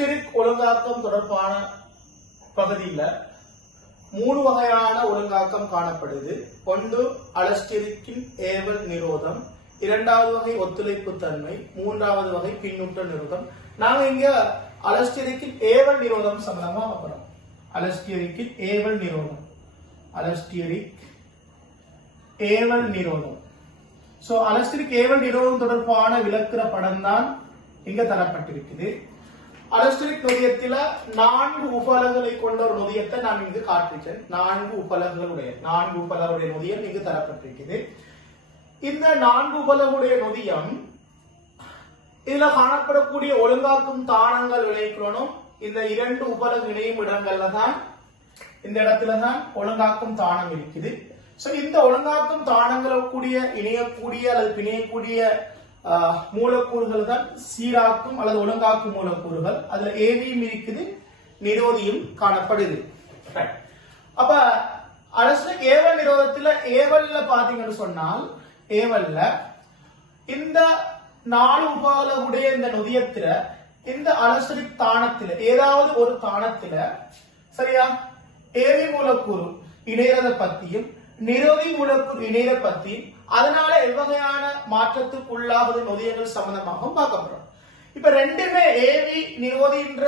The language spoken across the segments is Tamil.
அலஸ்டெரிக் ஒழுங்காக்கம் தொடர்பான பகுதியில் மூணு வகையான ஒழுங்காக்கம் காணப்படுது. ஒன்று அலஸ்டிரிக்கின் ஏவல் நிரோதம். இரண்டாவது வகை ஒத்துழைப்பு தன்மை. மூன்றாவது வகை பின்னூட்ட நிரோதம். நாங்க இங்க அலஸ்டிரிக்கின் ஏவல் நிரோதம் சம்பந்தமா பார்க்கிறோம் அலஸ்டியரிக்கின் ஏவல் நிரோதம். அலஸ்டியரிக் ஏவல் நிரோதம். சோ அலஸ்டிரிக் ஏவல் நிரோதம் தொடர்பான விளக்குற படம் தான் இங்க தரப்பட்டிருக்குது. அலஸ்டிரிக் நொதியத்தில நான்கு உபலகளை கொண்ட ஒரு நொதியத்தை நான் இங்கு காட்டிருக்கேன் நான்கு உபலகளுடைய நான்கு உபலகளுடைய நொதியம் இங்கு தரப்பட்டிருக்குது. இந்த நான்கு உபலகுடைய நொதியம் இதுல காணப்படக்கூடிய ஒழுங்காக்கும் தானங்கள் விளைக்கணும் இந்த இரண்டு உபலகு இணையும் இடங்கள்ல தான் இந்த இடத்துல தான் ஒழுங்காக்கும் தானம் இருக்குது. சோ இந்த ஒழுங்காக்கும் தானங்களக்கூடிய இணையக்கூடிய அல்லது பிணையக்கூடிய மூலக்கூறுகள் தான் சீராக்கும் அல்லது ஒழுங்காக்கும் மூலக்கூறுகள். அதுல ஏவியும் இருக்குது நிரோதியும் காணப்படுது. அப்ப அரசு ஏவல் நிரோதத்துல ஏவல்ல பாத்தீங்கன்னு சொன்னால் ஏவல்ல இந்த நாலு உபாலகுடைய இந்த நொதியத்துல இந்த அரசு தானத்துல ஏதாவது ஒரு தானத்துல சரியா? ஏவி மூலக்கூறு இணையத பத்தியும் நிரோதி மூலக்கூறு இணையத பத்தியும் அதனால எவ்வகையான மாற்றத்துக்கு உள்ளாகுது நொதியங்கள் சம்பந்தமாகவும் பார்க்க போறோம் இப்ப ரெண்டுமே ஏவி நிரோதின்ற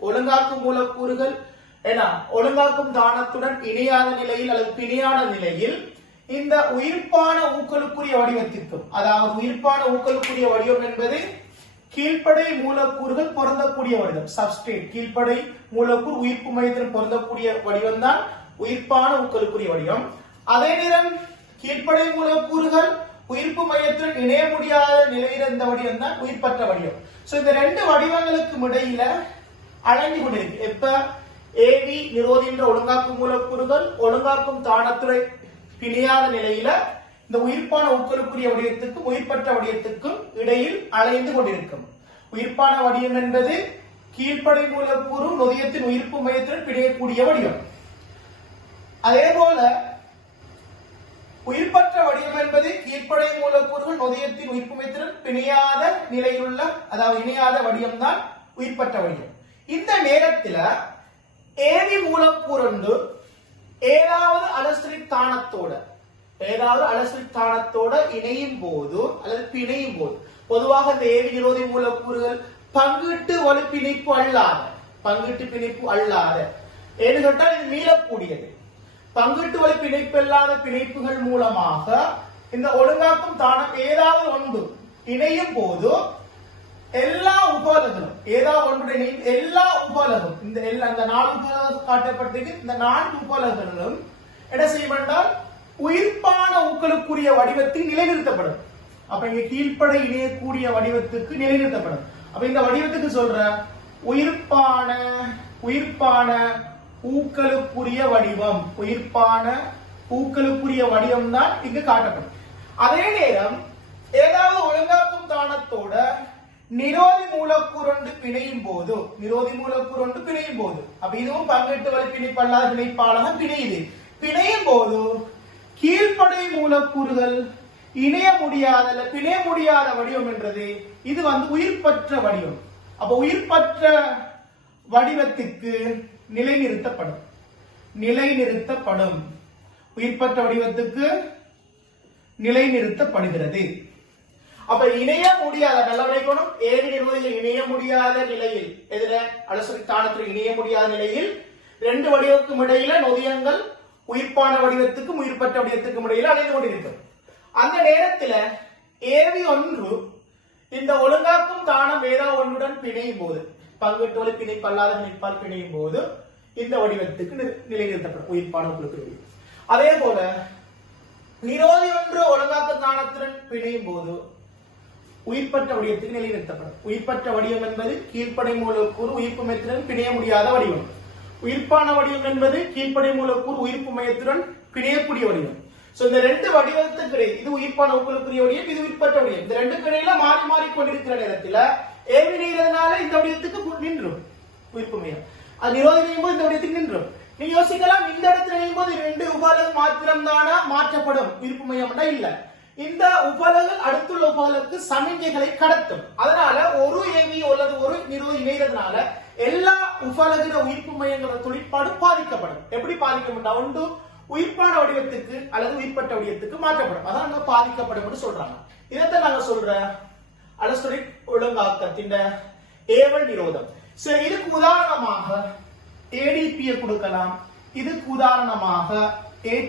ஒழுங்காக்கும் மூலக்கூறுகள் ஏன்னா ஒழுங்காக்கும் தானத்துடன் இணையாத நிலையில் அல்லது பிணையான நிலையில் இந்த உயிர்ப்பான ஊக்கலுக்குரிய வடிவத்திற்கும் அதாவது உயிர்ப்பான ஊக்கலுக்குரிய வடிவம் என்பது கீழ்ப்படை மூலக்கூறுகள் பொருந்தக்கூடிய வடிவம் சப்ஸ்டேட் கீழ்ப்படை மூலக்கூறு உயிர்ப்பு மையத்தில் பொருந்தக்கூடிய வடிவம் தான் உயிர்ப்பான ஊக்கலுக்குரிய வடிவம். அதே நேரம் கீழ்ப்படை மூலக்கூறுகள் உயிர்ப்பு மையத்தில் இணைய முடியாத நிலையில் இருந்த வடிவம் தான் உயிர்ப்பற்ற வடிவம். சோ இந்த ரெண்டு வடிவங்களுக்கும் இடையில அழைந்து கொண்டிருக்கு. எப்ப ஏவி நிரோதின்ற ஒழுங்காக்கும் மூலக்கூறுகள் ஒழுங்காக்கும் தானத்துறை பிணையாத நிலையில இந்த உயிர்ப்பான உட்கொலுக்குரிய வடிவத்துக்கும் உயிர்ப்பற்ற வடிவத்துக்கும் இடையில் அலைந்து கொண்டிருக்கும். உயிர்ப்பான வடிவம் என்பது கீழ்ப்படை மூலக்கூறும் நொதியத்தின் உயிர்ப்பு மையத்துடன் பிணையக்கூடிய வடிவம். அதே போல உயிர்ப்பற்ற வடிவம் என்பது கீழ்ப்படை மூலக்கூறுகள் நொதியத்தின் உயிர்ப்புமைத்திறன் பிணையாத நிலையிலுள்ள அதாவது இணையாத வடிவம் தான் உயிர்ப்பற்ற வடிவம். இந்த நேரத்தில் ஏவி மூலக்கூறு ஏதாவது அலஸ்டிரிக் தானத்தோட ஏதாவது அலஸ்டிரிக் தானத்தோட இணையும் போது அல்லது பிணையும் போது பொதுவாக இந்த ஏவி நிரோதி மூலக்கூறுகள் பங்கிட்டு வலு பிணைப்பு அல்லாத பங்கிட்டு பிணைப்பு அல்லாத ஏன்னு சொன்னால் இது மீளக்கூடியது. பங்கிட்டு வழி பிணைப்பு பிணைப்புகள் மூலமாக இந்த ஒழுங்காக்கும் தானம் ஏதாவது ஒன்று இணையும் போது எல்லா உபாலகளும் ஏதாவது ஒன்றுடைய எல்லா உபலகம் இந்த எல்லா இந்த நாலு உபலகம் காட்டப்பட்டிருக்கு. இந்த நான்கு உபலகங்களும் என்ன செய்யும் என்றால் உயிர்ப்பான ஊக்களுக்குரிய வடிவத்தில் நிலைநிறுத்தப்படும். அப்ப இங்க கீழ்ப்படை இணையக்கூடிய வடிவத்துக்கு நிலைநிறுத்தப்படும். அப்ப இந்த வடிவத்துக்கு சொல்ற உயிர்ப்பான உயிர்ப்பான ஊக்களுக்குரிய வடிவம். உயிர்ப்பான பூக்களுக்குரிய வடிவம் தான் இங்கு காட்டப்படும். அதே நேரம் ஏதாவது ஒழுங்காக்கும் தானத்தோட நிரோதி மூலக்கூறு பிணையும் போது நிரோதி மூலக்கூறு பிணையும் போது அப்ப இதுவும் பங்கெட்டு வழி பிணைப்பல்லாத பிணைப்பாளக பிணையுது. பிணையும் போது கீழ்ப்படை மூலக்கூறுகள் இணைய முடியாத பிணைய முடியாத வடிவம் என்றது இது வந்து உயிர்ப்பற்ற வடிவம். அப்ப உயிர்ப்பற்ற வடிவத்துக்கு நிலைநிறுத்தப்படும். நிலைநிறுத்தப்படும். உயிர்ப்பற்ற வடிவத்துக்கு நிலைநிறுத்தப்படுகிறது. அப்ப இணைய முடியாத நல்லவனைக்கணும் ஏழு நிர்வகிகள் இணைய முடியாத நிலையில் எதிர அலசரி தானத்தில் இணைய முடியாத நிலையில் ரெண்டு வடிவத்துக்கும் இடையில நொதியங்கள் உயிர்ப்பான வடிவத்துக்கும் உயிர்ப்பற்ற வடிவத்துக்கும் இடையில அடைந்து கொண்டிருக்கும். அந்த நேரத்துல ஏவி ஒன்று இந்த ஒழுங்காக்கும் தானம் வேதா ஒன்றுடன் பிணையும் போது பங்கெட்டு பிணைப்பல்லாத நிற்பால் பிணையும் போது இந்த வடிவத்துக்கு நி- நிலைநிறுத்தப்படும். உயிர்ப்பான உங்களுக்கு அதே போல நிரோதி ஒன்று ஒழுங்காக்க தானத்துடன் பிணையும் போது உயிர்ப்பட்ட வடிவத்துக்கு நிலைநிறுத்தப்படும். உயிர்ப்பற்ற வடிவம் என்பது கீழ்ப்படை மூலக்கூறு உயிர்ப்பு மையத்துடன் பிணைய முடியாத வடிவம். உயிர்ப்பான வடிவம் என்பது கீழ்ப்படை மூலக்கூறு உயிர்ப்பு மையத்துடன் பிணையக்கூடிய வடிவம். சோ இந்த ரெண்டு வடிவத்துக்கு இது உயிர்ப்பான உங்களுக்குரிய வடிவம் இது உயிர்ப்பற்ற வடிவம். இந்த ரெண்டு கிடையில மாறி மாறி கொண்டிருக்கிற நேரத்தில் ஏவி இந்த வடிவத்துக்கு நின்றும். உயிர்ப்பு அது நிரோதனையும் போது இந்த வடிவத்துக்கு நின்றும். நீ யோசிக்கலாம் இந்த இடத்துல போது ரெண்டு உபாலம் மாத்திரம் தானா மாற்றப்படும். உயிர்ப்பு இல்ல. இந்த உபலகு அடுத்துள்ள உபலகுக்கு சமிஞ்சைகளை கடத்தும். அதனால ஒரு ஏவி அல்லது ஒரு நிறுவ இணைகிறதுனால எல்லா உபலகிற உயிர்ப்பு மையங்களோட தொழிற்பாடு பாதிக்கப்படும். எப்படி பாதிக்கப்படும்? ஒன்று உயிர்ப்பான வடிவத்துக்கு அல்லது உயிர்ப்பட்ட வடிவத்துக்கு மாற்றப்படும். அதான் பாதிக்கப்படும் சொல்றாங்க. இதைத்தான் நாங்க சொல்ற அலஸ்டரிக் ஒழுங்காக்கத்தின் ஏவல் விரோதம். சரி இதுக்கு உதாரணமாக ஏடிபியை கொடுக்கலாம். இதுக்கு உதாரணமாக ஏடி